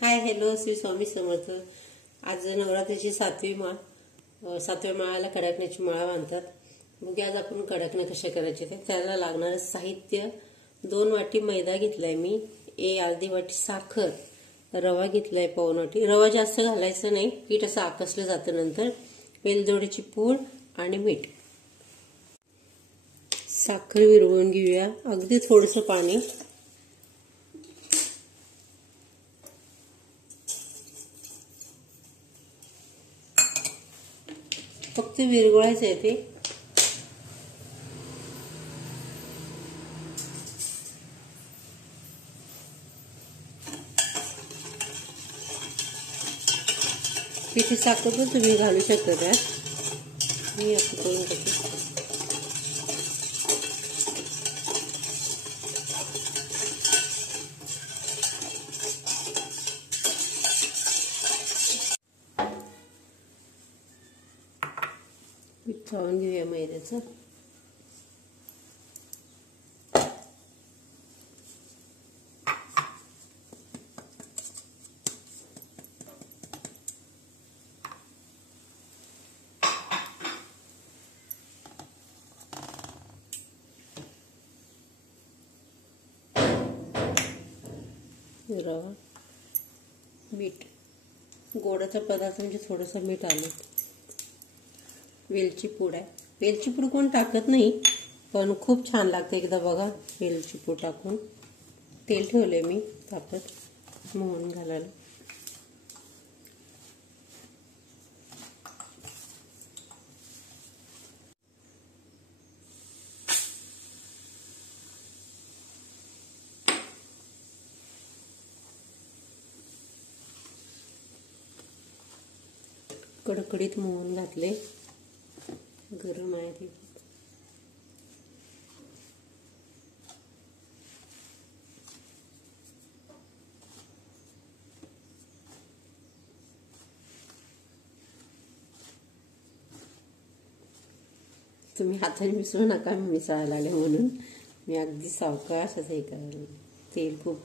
Hi hello Shri Swami Samarth. आज नवरात्रीची 7वी माळ, 7व्या माळाला कडकण्याची माळ बांधतात। बघूया आज आपण कडकणे कसे करायचे ते। त्याला लागणारे साहित्य 2 वाटी मैदा घेतलाय मी, अर्धी वाटी साखर, रवा घेतलाय पाऊण वाटी। रवा जास्त घालायचा नाही, पीठ असं आकसलं जातं नंतर। वेलदोड्याची पूड आणि मीठ। साखर विरघळून घेऊया, अगदी थोडंसं पाणी। फक्त विरघळायचं आहे ते। पिठी साखर पण तुम्ही घालू शकता त्यात, मी असं करून टाकते। पीठ चाळून घेऊया मैद्याचं। रवा, मीठ, गोडाचा पदार्थ म्हणजे थोडंसं मीठ आलं। वेलची पूड आहे, वेलची पूड कोण टाकत नाही पण खूप छान लागते, एकदा बघा वेलची पूड टाकून। तेल ठेवले मी तापत मोहन घालायला। कडकडीत मोहन घातले, गरम आहे ते। तुम्ही हाताने मिसळू नका, मी मिसळायला लागले म्हणून मी अगदी सावकाशच हे करायला। तेल खूप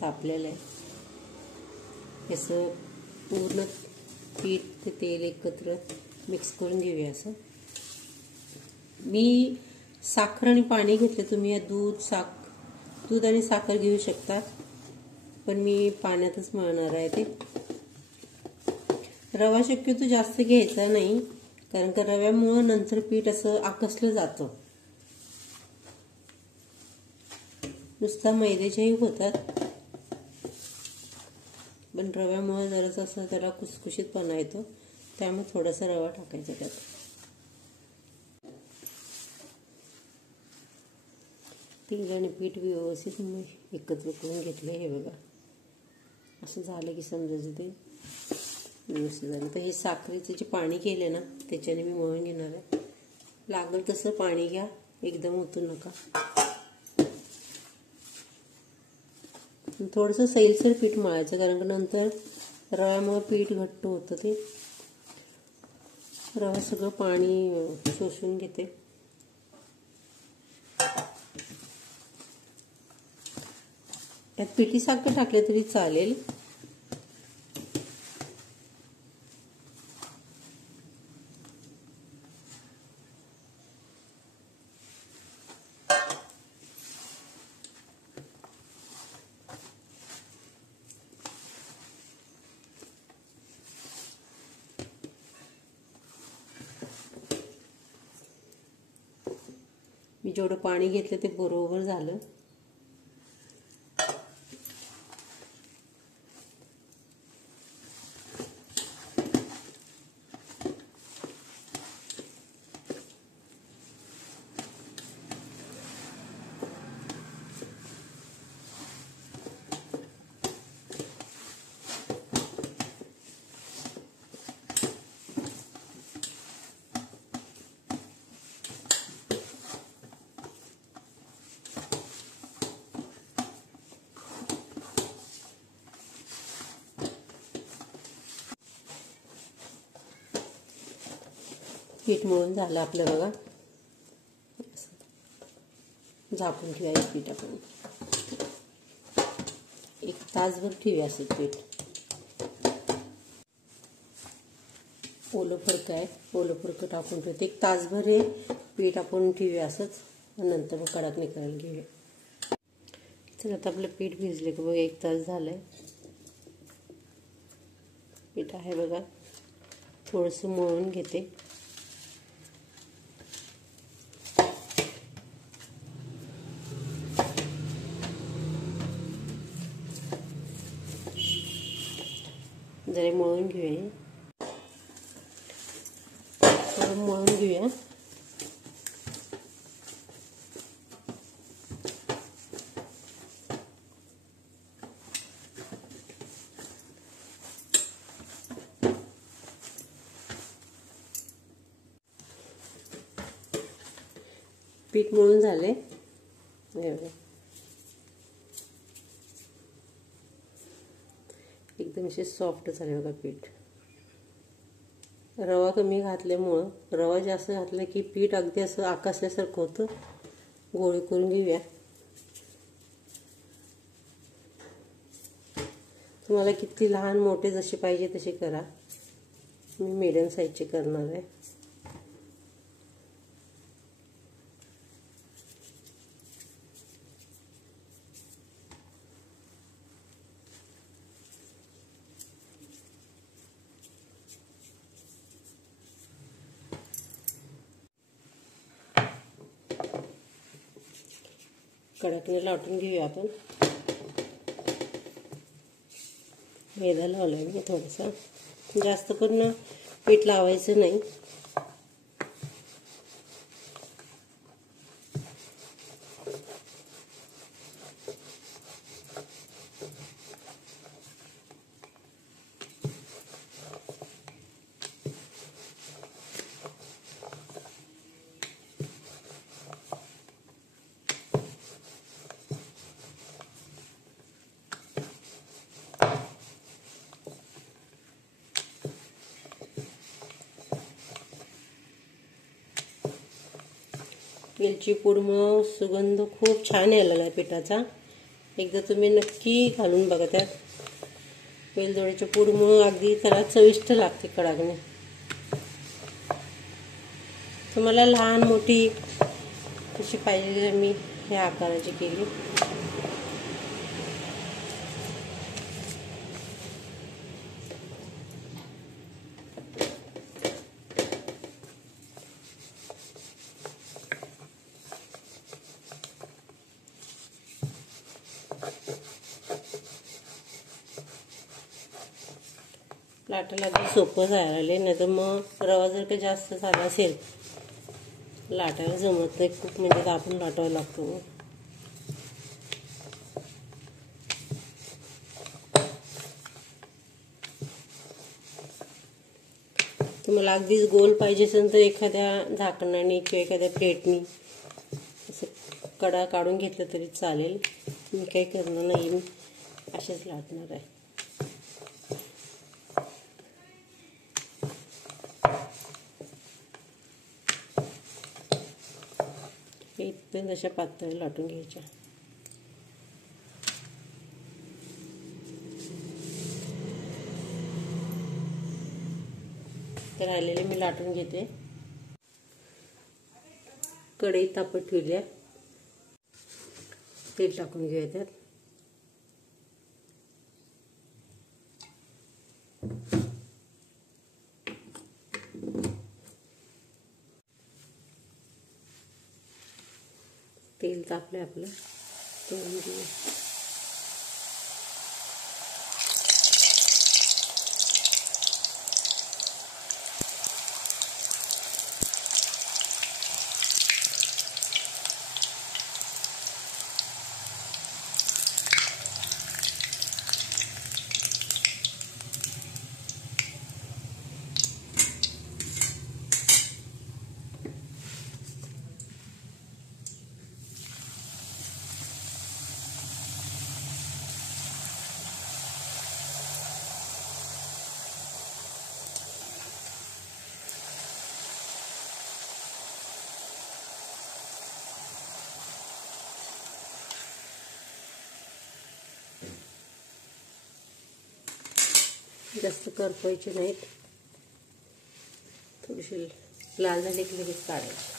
तापलेलं आहे। असं पूर्ण पीठ ते तेल एकत्र मिक्स करून घेऊया असं। मी साखर आणि पाणी घेतले, तुम्ही दूध आणि साखर घेऊ शकता, पण मी पाण्यातच मळणार आहे ते। रवा शक्यतो जास्त घ्यायचा नाही, कारण का रव्यामुळे नंतर पीठ असं आकसलं जातं। नुसता मैद्याच्याही होतात, पण रव्यामुळे जरासं असं त्याला खुसखुशीतपणा येतो, त्यामुळे थोडासा रवा टाकायचा त्यात। तेल आणि पीठ व्यवस्थित मी एकत्र करून घेतले, हे बघा असं झालं की समजायचं ते व्यवस्थित झालं। तर हे साखरेचं जे पाणी केले ना त्याच्याने मी मळून घेणार आहे। लागल तसं पाणी घ्या, एकदम ओतू नका। थोडंसं सैलसर पीठ मळायचं, कारण का नंतर रव्यामुळे पीठ घट्ट होतं ते। रवा सगळं पाणी शोषून घेते। त्यात पिठी साखर टाकले तरी चालेल। मी जेवढं पाणी घेतलं ते बरोबर झालं। पीठ मळून झालं आपलं बघा। झाकून ठेवायचं पीठ आपण। एक तासभर ठेवूया असं पीठ. ओलं फडकं आहे, ओलं फडकं टाकून ठेवते. एक तासभर हे पीठ आपण ठेवूया असंच. नंतर मग कडाकणी करायला घेऊया. तर आता आपलं पीठ भिजले का बघा, 1 तास झालं आहे. पीठ आहे बघा, थोडंसं मळून घेते. जरा मळून घेऊया, थोडं मळून घेऊया. पीठ मळून झाले, एकदम असे सॉफ्ट झाले बघा पीठ. रवा कमी घातल्यामुळं, रवा जास्त घातलं की पीठ अगदी असं आकासल्यासारखं होतं. गोळे करून घेऊया. तुम्हाला किती लहान मोठे जसे पाहिजे तसे करा. मी मीडियम साईजचे करणार आहे. कडाकणी लाटून घेऊया आपण. मैदा लावलाय मी थोडासा, जास्त करून पीठ लावायचं नाही. वेलची पूडमुळं सुगंध खूप छान यायला आहे पिठाचा. एकदा तुम्ही नक्की घालून बघा. त्यात वेलदोड्याच्या पूडमुळं अगदी त्याला चविष्ट लागते कडाकणी. तुम्हाला लहान मोठी कशी पाहिजे मी ह्या आकाराची केली. लाटायला अगदी सोपं जायला लागले. नाही तर मग रवा जर का जास्त झाला असेल लाटायला जमत नाही खूप, म्हणजे दाबून लाटावा लागतो. तुम्हाला अगदीच गोल पाहिजे असेल तर एखाद्या झाकणाने किंवा एखाद्या प्लेटनी असं कडा काढून घेतलं तरी चालेल. मी काही करणार नाही, मी असेच लाटणार आहे. इथपर्यंत अशा पातळ लाटून घ्यायच्या. तर राहिलेले मी लाटून घेते. कढई तापत ठेवल्या, तेल टाकून घेऊया त्यात. तेल तापलं आपलं, तळून घेऊया. जास्त करपवायचे नाहीत, थोडीशी लाल झाली की लगेच काढायची.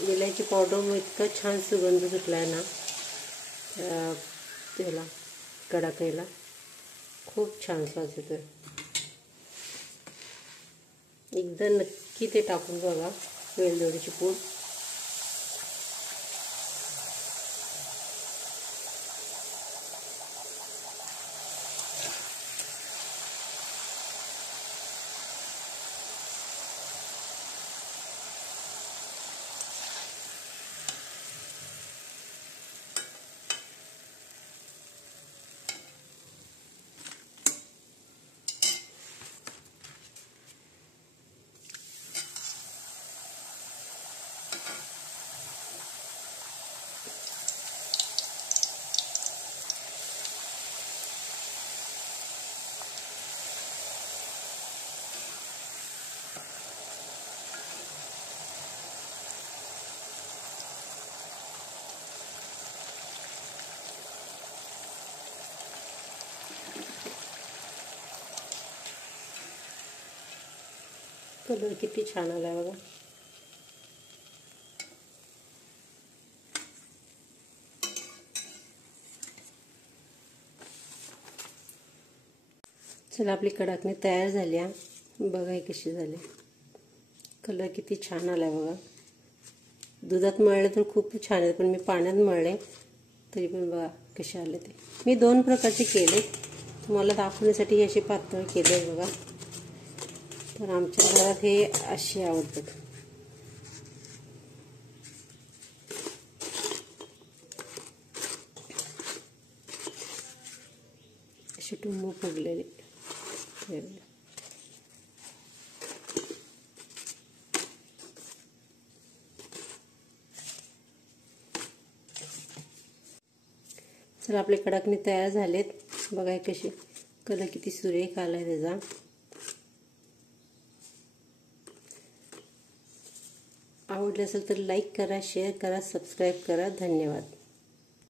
विलायची पावडरमुळे इतका छान सुगंध सुटला आहे ना त्याला, कडाकणीला खूप छान स्वाद येतोय. एकदा नक्की ते टाकून बघा वेलदोडीची पूड. कलर किती छान आला बघा. चला आपली कडाकणी तयार झाली आहे. बघा ही कशी झाली, कलर किती छान आला बघा. दुधात मळले तर खूप छान आहे, पण मी पाण्यात मळले तरी पण बघा कसे आले ते. मी 2 प्रकारचे केले, तुम्हाला दाखवण्यासाठी असे पातळ केले बघा. तर आमच्या घरात हे असे आवडतात. असे टुंब फुगलेले. तर आपले कडाकणी तयार झालेत. बघा कशी कलर किती सुरेख आलाय त्याचा. आवडले असेल तर लाईक करा, शेअर करा, सबस्क्राईब करा. धन्यवाद.